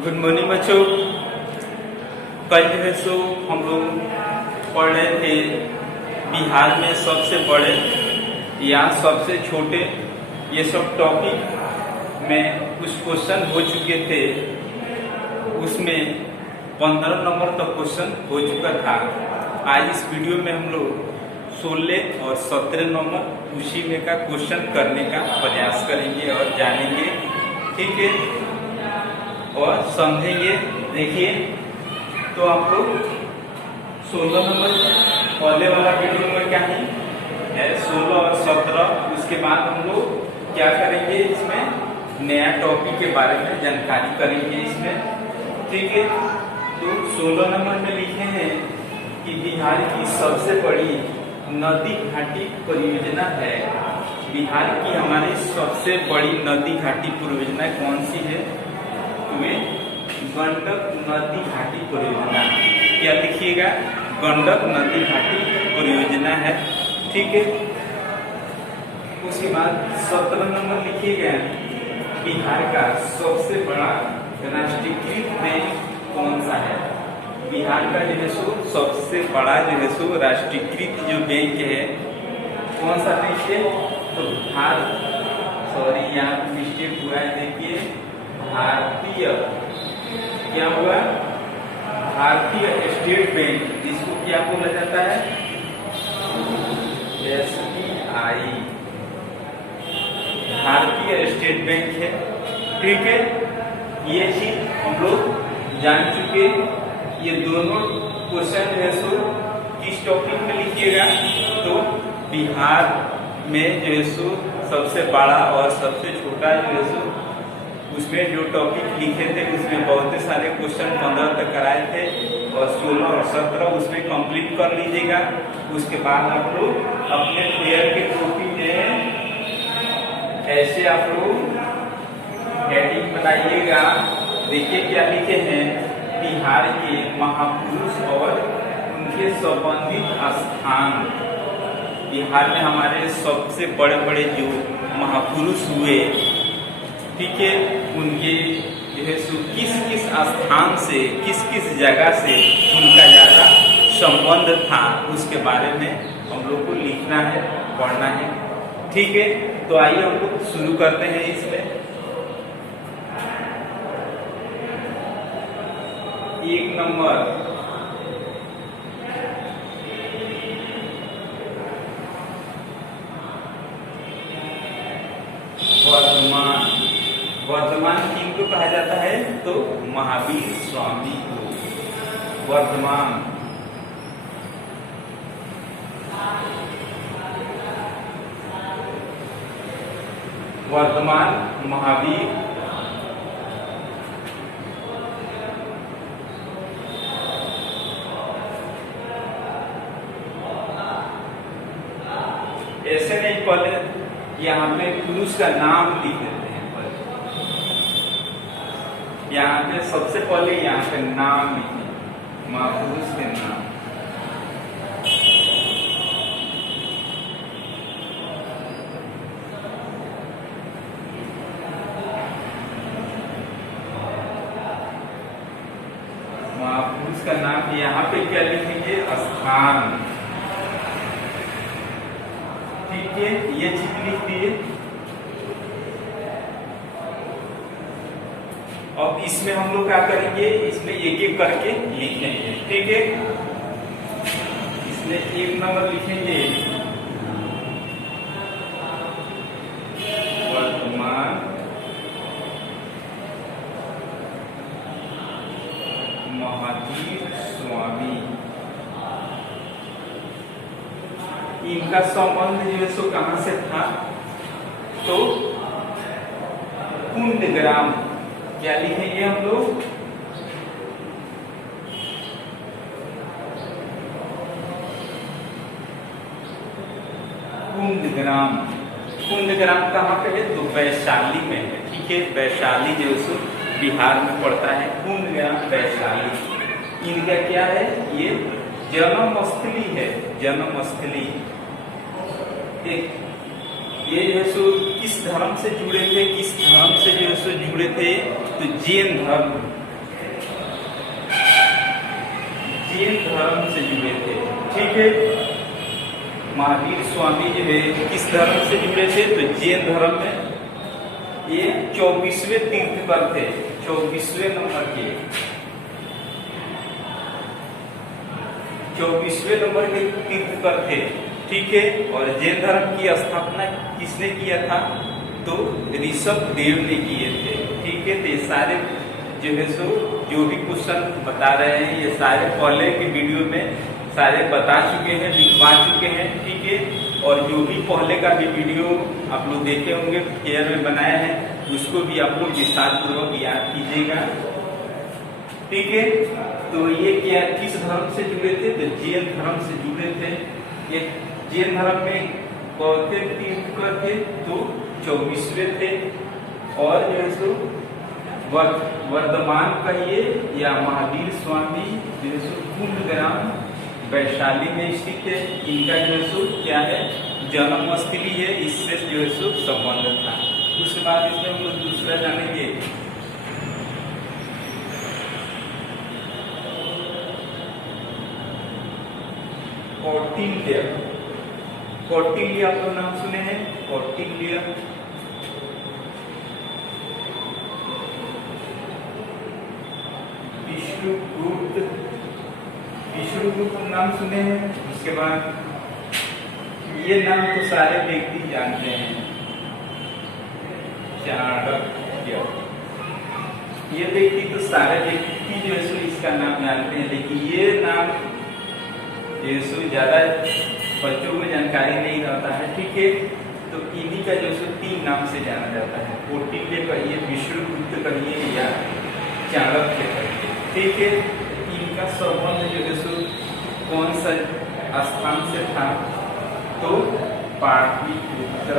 Good morning बच्चों। कल जो है सो हम लोग पढ़ रहे थे बिहार में सबसे बड़े या सबसे छोटे, ये सब टॉपिक में कुछ क्वेश्चन हो चुके थे। उसमें 15 नंबर तक क्वेश्चन हो चुका था। आज इस वीडियो में हम लोग 16 और 17 नंबर उसी में का क्वेश्चन करने का प्रयास करेंगे और जानेंगे, ठीक है, और समझेंगे। देखिए, तो आप लोग 16 नंबर पहले वाला वीडियो में क्या है 16 और 17। उसके बाद हम लोग क्या करेंगे, इसमें नया टॉपिक के बारे में जानकारी करेंगे इसमें, ठीक है। तो 16 नंबर में लिखे हैं कि बिहार की सबसे बड़ी नदी घाटी परियोजना है। बिहार की हमारी सबसे बड़ी नदी घाटी परियोजना कौन सी है? गंडक नदी घाटी परियोजना। क्या लिखिएगा? गंडक नदी घाटी परियोजना है, ठीक है। उसके बाद 17 नंबर लिखिएगा, बिहार का सबसे बड़ा राष्ट्रीयकृत बैंक कौन सा है? बिहार का जो है सो सबसे बड़ा जो है सो राष्ट्रीयकृत जो बैंक है कौन सा बैंक है? तो यहाँ मिस्टेक हुआ है, देखिए, भारतीय, क्या हुआ? भारतीय स्टेट बैंक, जिसको क्या बोला जाता है? SBI, भारतीय स्टेट बैंक है, ठीक है। ये चीज हम लोग जान चुके। ये दोनों क्वेश्चन है सो किस टॉपिक में लिखिएगा? तो बिहार में जो है सो सबसे बड़ा और सबसे छोटा जो है सो उसमें जो टॉपिक लिखे थे उसमें बहुत सारे क्वेश्चन 15 तक कराए थे और 16 और 17 उसमें कंप्लीट कर लीजिएगा। उसके बाद आप लोग अपने फेयर के कॉपी में ऐसे आप लोग हेडिंग बनाइएगा। देखिए क्या लिखे हैं, बिहार के महापुरुष और उनके संबंधित स्थान। बिहार में हमारे सबसे बड़े बड़े जो महापुरुष हुए, ठीक है, उनके जो है सो किस किस स्थान से, किस किस जगह से उनका ज़्यादा संबंध था, उसके बारे में हम लोग को लिखना है, पढ़ना है, ठीक है। तो आइए हम लोग शुरू करते हैं इसमें। 1 नंबर, वर्धमान। वर्धमान किनको कहा जाता है? तो महावीर स्वामी को वर्धमान। वर्धमान महावीर ऐसे नहीं, पहले यहाँ पे पुरुष का नाम लिख देते हैं। यहाँ पे सबसे पहले यहाँ पे नाम लिखे, महापुरुष के नाम। महापुरुष का नाम यहाँ पे क्या लिखेंगे? स्थान, ठीक है। ये चीज लिख दिए। अब इसमें हम लोग क्या करेंगे, इसमें एक एक करके लिखेंगे, ठीक है। इसमें 1 नंबर लिखेंगे, वर्धमान महावीर स्वामी। इनका संबंध जो है सो कहां से था? तो कुंदग्राम। क्या लिखेंगे हम लोग? कुंदग्राम। कुंदग्राम कहाँ पे है? तो वैशाली में है, ठीक है। वैशाली जो है बिहार में पड़ता है, कुंदग्राम वैशाली। इनका क्या है? ये जन्मस्थली है, जन्मस्थली। ये जो है सो किस धर्म से जुड़े थे, किस धर्म से जो है सो जुड़े थे? तो जैन धर्म, जैन धर्म से जुड़े थे। ठीक है, महावीर स्वामी जो है किस धर्म से जुड़े थे? तो जैन धर्म में। ये 24वें तीर्थंकर थे, 24वें नंबर के 24वें नंबर के तीर्थंकर थे। ठीक है, और जैन धर्म की स्थापना किसने किया था? तो ऋषभ देव ने किए थे। ठीक है, तो ये सारे जो है सो जो भी क्वेश्चन बता रहे हैं ये सारे पहले के वीडियो में सारे बता चुके हैं, लिखवा चुके हैं। ठीक है, और जो भी पहले का भी वीडियो आप लोग देखे होंगे केयर में बनाया है उसको भी आप लोग विस्तार पूर्वक याद कीजिएगा। ठीक है, तो ये क्या किस धर्म से जुड़े थे? तो जैन धर्म से जुड़े थे। ये जैन धर्म में कौन से तीर्थंकर थे? तो 24वें थे। और जो है सो वर्धमान कहिए या महावीर स्वामी जो है सो कुंभग्राम वैशाली में स्थित है। इनका जो है सो क्या है? जन्म स्थली है, इससे जो है सो संबंध था। उसके बाद इसमें हम लोग दूसरा जानेंगे कौटिल्य। कौटिल्य आप लोग नाम सुने हैं? कौटिल्य विष्णुगुप्त नाम सुने हैं? उसके बाद ये नाम तो सारे व्यक्ति जानते हैं, चाणक्य। ये व्यक्ति तो सारे व्यक्ति जो है सो इसका नाम जानते हैं, लेकिन ये नाम जो है सो ज्यादा बच्चों में जानकारी नहीं रहता है। ठीक है, तो इन्हीं का जो है सो 3 नाम से जाना जाता है, कौटिल्य कहिए, विष्णुगुप्त कहिए या चाणक्य कहिए। ठीक है, इनका संबंध जो है सो कौन सा स्थान से था? तो पाटलिपुत्र।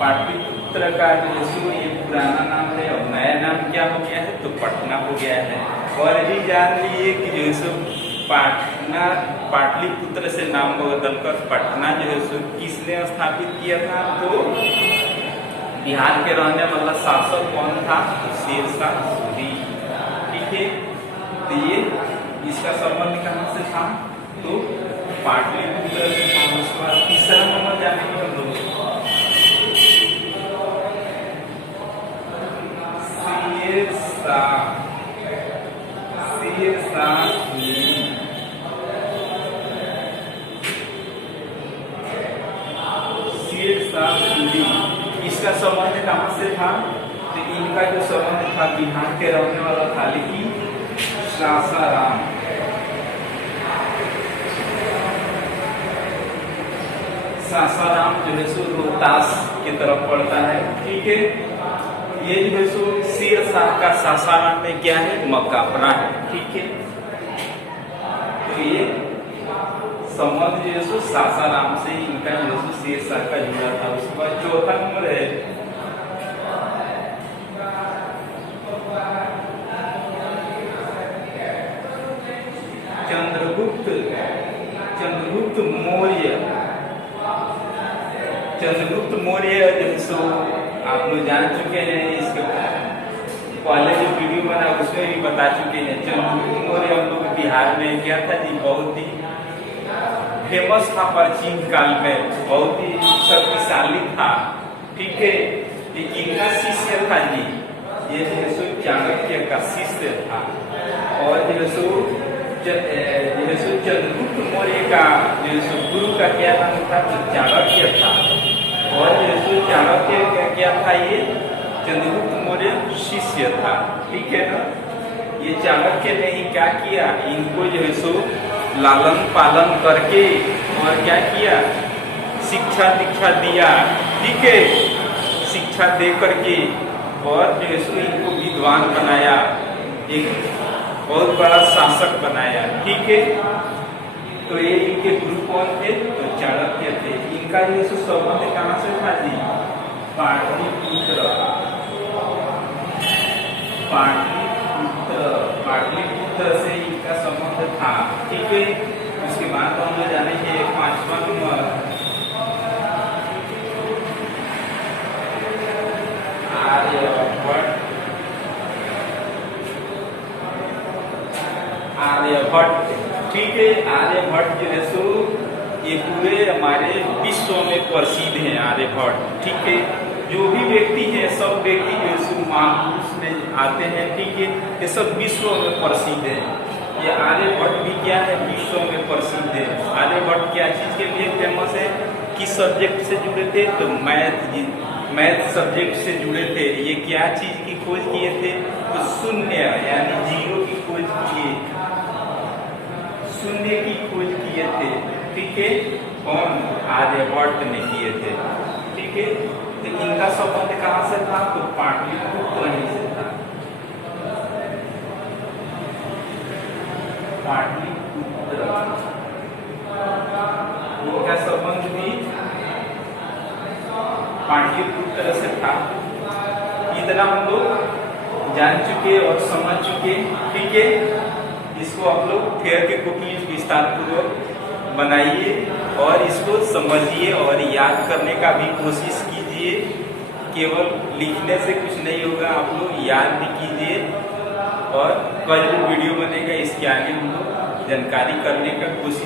पाटलिपुत्र का जो है सो ये पुराना नाम है और नया नाम क्या हो गया है? तो पटना हो गया है। और भी जान लीजिए कि जो है सो पाटलिपुत्र से नाम बदल कर पटना जो है सो किसने स्थापित किया था? तो बिहार के रहने वाला शासक कौन था? तो शेरशाह सूरी। ठीक है, तो ये इसका संबंध कहाँ से था? तो पाटलिपुत्र से था। उसके बाद तीसरा नंबर जानेंगे हम लोग शेरशाह सूरी। शेरशाह सूरी इसका संबंध कहाँ से था? तो इनका जो संबंध था बिहार के रहने वाला था, लेकिन सासाराम। सासाराम जो है सो रोहतास की तरफ पड़ता है। ठीक है, ये जो है सो शेरशाह का सासाराम में क्या है? मकबरा है। ठीक है, तो ये संबंध जो है सो सासाराम से इनका जो है सो शेरशाह का जुड़ा था। उसके बाद चौथा नंबर है चंद्रगुप्त मौर्य। चंद्रगुप्त मौर्य जो है सो आप लोग जान चुके हैं, इसके पहले जो वीडियो बना उसमें भी बता चुके हैं। चंद्रगुप्त मौर्य हम लोग बिहार में क्या था जी? बहुत ही फेमस था प्राचीन काल में, बहुत ही शक्तिशाली था। ठीक है, ये किनका शिष्य था जी? ये जो है सो चाणक्य का शिष्य था। और जो है सो चंद्रगुप्त मौर्य का जो है सो गुरु का क्या नाम था? तो चाणक्य था। और जो है सो चाणक्य का क्या था? ये चंद्रगुप्त मौर्य शिष्य था। ठीक है ना, ये चाणक्य ने ही क्या किया? इनको जो है सो लालन पालन करके और क्या किया? शिक्षा दीक्षा दिया। ठीक है, शिक्षा दे करके और जो है सो इनको विद्वान बनाया, एक बहुत बड़ा शासक बनाया। ठीक है, तो ये इनके गुरु कौन थे? तो चाणक्य थे। इनका जो है सो संबंध कहाँ से था जी? पाटलिपुत्र से इनका संबंध था। ठीक है, उसके बाद हम लोग जानेंगे 5वां नंबर आर्यभट्ट। ठीक है, आर्यभट्ट जो है सो ये पूरे हमारे विश्व में प्रसिद्ध है आर्यभट्ट। ठीक है, जो भी व्यक्ति है सब व्यक्ति जो है महापुरुष में आते हैं। ठीक है, ये सब विश्व में प्रसिद्ध है। ये आर्यभट्ट भी क्या है, विश्व में प्रसिद्ध है। आर्यभट्ट क्या चीज के लिए फेमस है, किस सब्जेक्ट से जुड़े थे, तो मैथ सब्जेक्ट से जुड़े थे। ये क्या चीज की खोज किए थे, तो शून्य यानी जीरो की खोज किए, शून्य की खोज किए थे। ठीक है, कौन, आर्यभट्ट ने किए थे। ठीक है, तो इनका संबंध कहाँ से था, तो पाटलिपुत्र ही से था। पाटलिपुत्र, इनका संबंध भी पाटलिपुत्र से था। इतना हम लोग जान चुके और समझ चुके। ठीक है, इसको आप लोग फिर के कुकिंग विस्तार पूर्वक बनाइए और इसको समझिए और याद करने का भी कोशिश कीजिए। केवल लिखने से कुछ नहीं होगा, आप लोग याद भी कीजिए और कल जो वीडियो बनेगा इसके आगे हम लोग जानकारी करने का कोशिश